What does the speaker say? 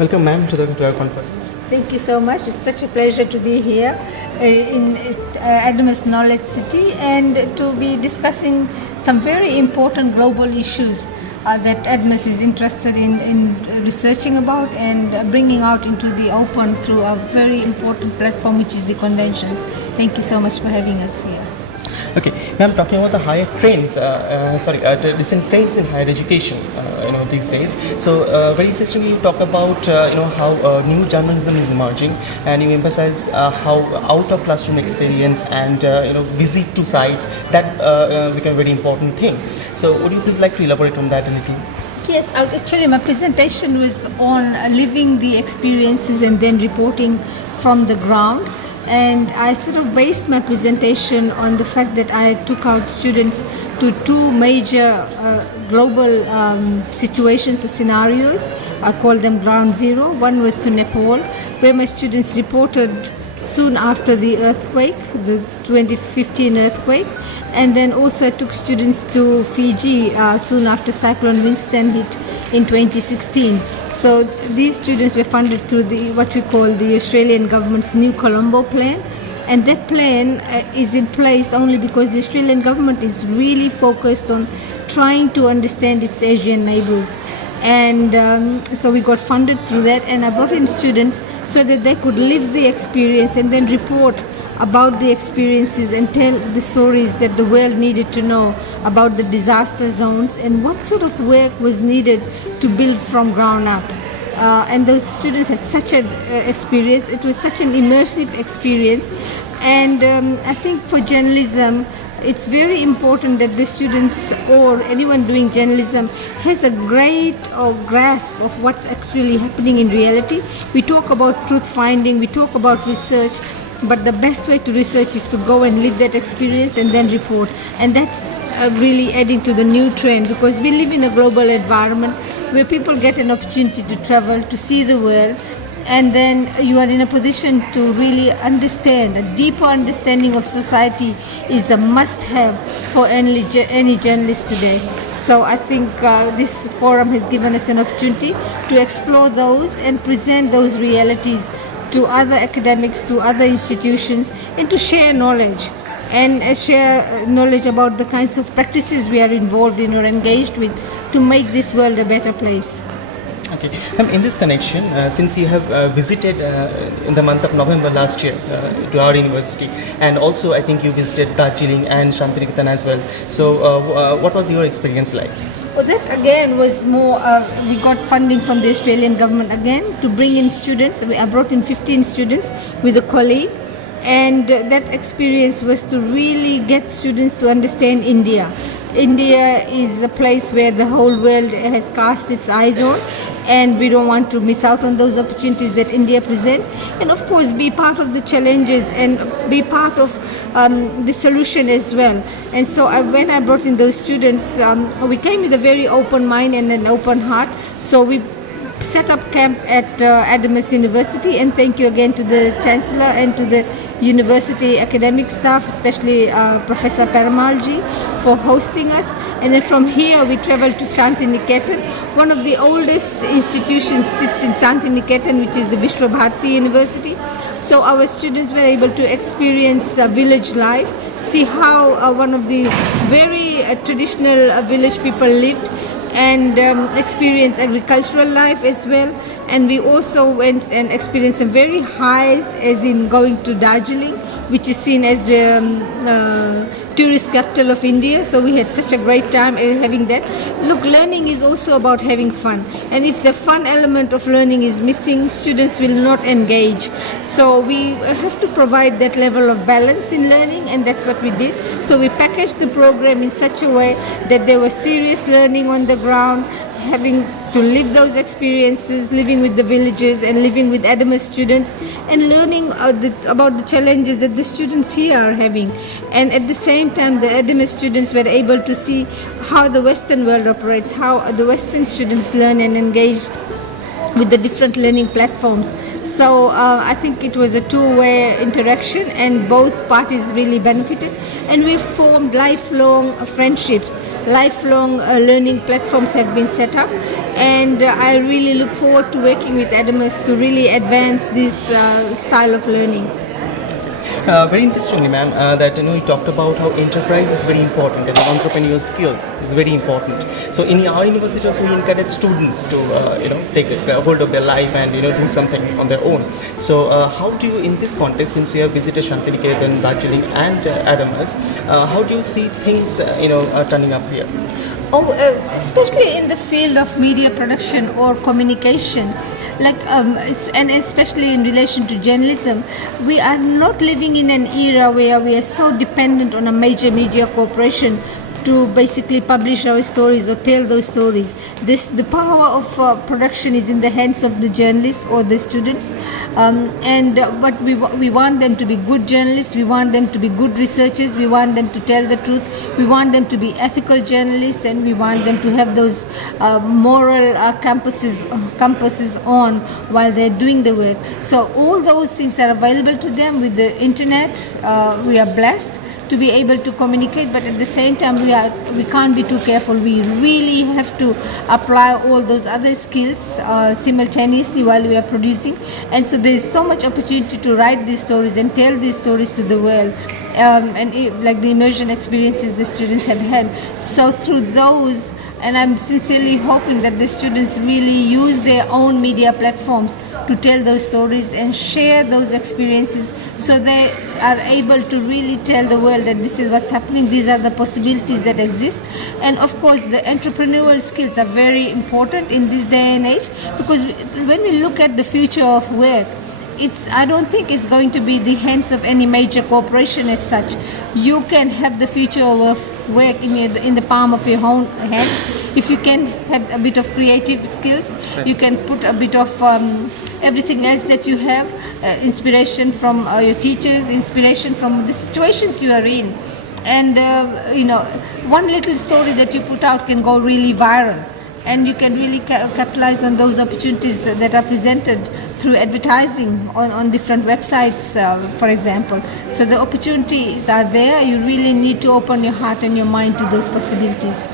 Welcome, ma'am, to our conference. Thank you so much. It's such a pleasure to be here in ADAMAS Knowledge City and to be discussing some very important global issues that ADAMAS is interested in researching about and bringing out into the open through a very important platform, which is the convention. Thank you so much for having us here. Okay, ma'am, talking about the higher trends, the recent trends in higher education, these days. So, very interestingly, you talk about, how new journalism is emerging, and you emphasize how out of classroom experience and, visit to sites, that become a very important thing. So, would you please like to elaborate on that a little? Yes, actually my presentation was on living the experiences and then reporting from the ground. And I sort of based my presentation on the fact that I took out students to two major global situations or scenarios. I call them ground zero. One was to Nepal, where my students reported soon after the earthquake, the 2015 earthquake. And then also I took students to Fiji soon after Cyclone Winston hit in 2016. So these students were funded through what we call the Australian government's New Colombo plan, and that plan is in place only because the Australian government is really focused on trying to understand its Asian neighbours. And so we got funded through that, and I brought in students so that they could live the experience and then report about the experiences and tell the stories that the world needed to know about the disaster zones and what sort of work was needed to build from ground up. And those students had such an experience. It was such an immersive experience. And I think for journalism, it's very important that the students or anyone doing journalism has a great grasp of what's actually happening in reality. We talk about truth finding, we talk about research, but the best way to research is to go and live that experience and then report. And that's really adding to the new trend, because we live in a global environment where people get an opportunity to travel, to see the world, and then you are in a position to really understand. A deeper understanding of society is a must-have for any journalist today. So I think this forum has given us an opportunity to explore those and present those realities to other academics, to other institutions, and to share knowledge about the kinds of practices we are involved in or engaged with to make this world a better place. Okay. In this connection, since you have visited in the month of November last year to our university, and also I think you visited Darjeeling and Shantiniketan as well. So what was your experience like? Well, that again was more, we got funding from the Australian government again to bring in students. I brought in 15 students with a colleague, and that experience was to really get students to understand India. India is a place where the whole world has cast its eyes on, and we don't want to miss out on those opportunities that India presents, and of course be part of the challenges and be part of the solution as well. And so when I brought in those students, we came with a very open mind and an open heart. So we set up camp at ADAMAS University, and thank you again to the Chancellor and to the university academic staff, especially Professor Paramalji, for hosting us. And then from here we traveled to Shantiniketan. One of the oldest institutions sits in Shantiniketan, which is the Vishwabharati University. So our students were able to experience village life, see how one of the very traditional village people lived, and experience agricultural life as well. And we also went and experienced some very highs, as in going to Darjeeling, which is seen as the tourist capital of India. So we had such a great time having that. Look, learning is also about having fun, and if the fun element of learning is missing, students will not engage. So we have to provide that level of balance in learning, and that's what we did. So we packaged the program in such a way that there was serious learning on the ground, having to live those experiences, living with the villages and living with ADAMAS students, and learning about the challenges that the students here are having. And at the same time, the ADAMAS students were able to see how the Western world operates, how the Western students learn and engage with the different learning platforms. So I think it was a two-way interaction, and both parties really benefited. And we formed lifelong friendships. Lifelong learning platforms have been set up, and I really look forward to working with ADAMAS to really advance this style of learning. Very interestingly, ma'am, that you talked about how enterprise is very important and entrepreneurial skills is very important. So in our university also we encourage students to take a hold of their life and do something on their own. So how do you, in this context, since you have visited Shantiniketan, Darjeeling, and ADAMAS, how do you see things turning up here? Especially in the field of media production or communication, and especially in relation to journalism, we are not living in an era where we are so dependent on a major media corporation to basically publish our stories or tell those stories. The power of production is in the hands of the journalists or the students, but we want them to be good journalists, we want them to be good researchers, we want them to tell the truth, we want them to be ethical journalists, and we want them to have those moral compasses on while they're doing the work. So all those things are available to them with the internet. We are blessed to be able to communicate, but at the same time we can't be too careful. We really have to apply all those other skills simultaneously while we are producing, and so there is so much opportunity to write these stories and tell these stories to the world, like the immersion experiences the students have had. So through those, and I'm sincerely hoping that the students really use their own media platforms to tell those stories and share those experiences, so they are able to really tell the world that this is what's happening, these are the possibilities that exist. And of course the entrepreneurial skills are very important in this day and age, because when we look at the future of work, I don't think it's going to be the hands of any major corporation as such. You can have the future of work in the palm of your own hands. If you can have a bit of creative skills, you can put a bit of everything else that you have, inspiration from your teachers, inspiration from the situations you are in. And one little story that you put out can go really viral, and you can really capitalize on those opportunities that are presented through advertising on different websites, for example. So the opportunities are there. You really need to open your heart and your mind to those possibilities.